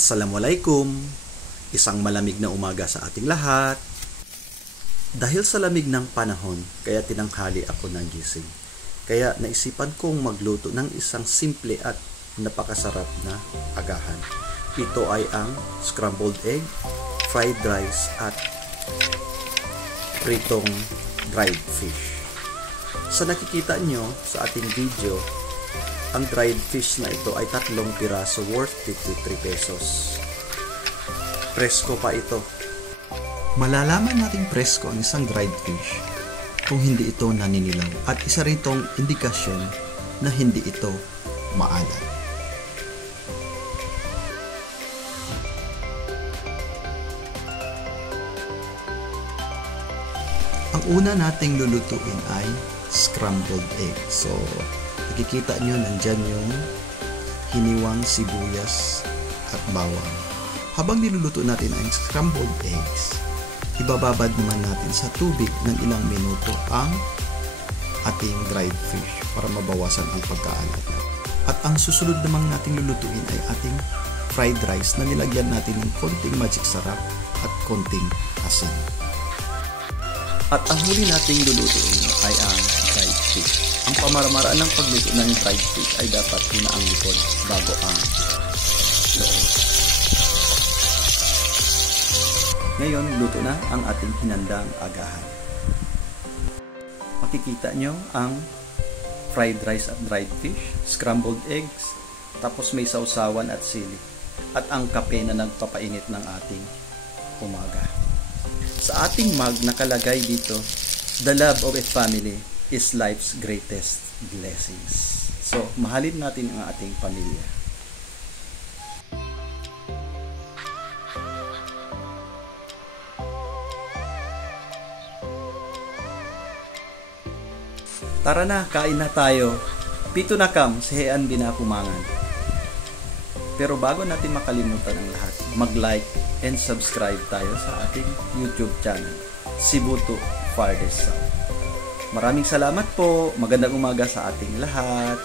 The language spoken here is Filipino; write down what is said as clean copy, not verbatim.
Assalamualaikum! Isang malamig na umaga sa ating lahat. Dahil sa lamig ng panahon, kaya tinanghali ako ng gising. Kaya naisipan kong magluto ng isang simple at napakasarap na agahan. Ito ay ang scrambled egg, fried rice at pritong dried fish. Sa nakikita nyo sa ating video, ang dried fish na ito ay 3 piraso worth 53 pesos. Presko pa ito. Malalaman nating presko ang isang dried fish kung hindi ito naninilaw, at isa rin itong indikasyon na hindi ito maalat. Ang una nating lulutuin ay scrambled egg. So, nakikita nyo nandyan yung hiniwang sibuyas at bawang. Habang niluluto natin ang scrambled eggs, ibababad naman natin sa tubig ng ilang minuto ang ating dried fish para mabawasan ang pagkaalat. At ang susunod namang nating lulutuin ay ating fried rice na nilagyan natin ng konting magic sarap at konting asin. At ang huli nating lulutuin ay ang dried fish. Ang pamaramaraan ng pagluto ng dried fish ay dapat hina ang likod bago ang loob. Ngayon, luto na ang ating hinandang agahan. Makikita nyo ang fried rice at dried fish, scrambled eggs, tapos may sausawan at sili, at ang kape na nagpapainit ng ating umaga. Sa ating mug nakalagay dito, "The love of a family is life's greatest blessings." So, mahalin natin ang ating pamilya. Tara na, kain na tayo. Pito na kam, sehean binakumangan. Pero bago natin makalimutan ang lahat, mag-like and subscribe tayo sa ating YouTube channel, Cebuto Farthest South. Maraming salamat po. Magandang umaga sa ating lahat.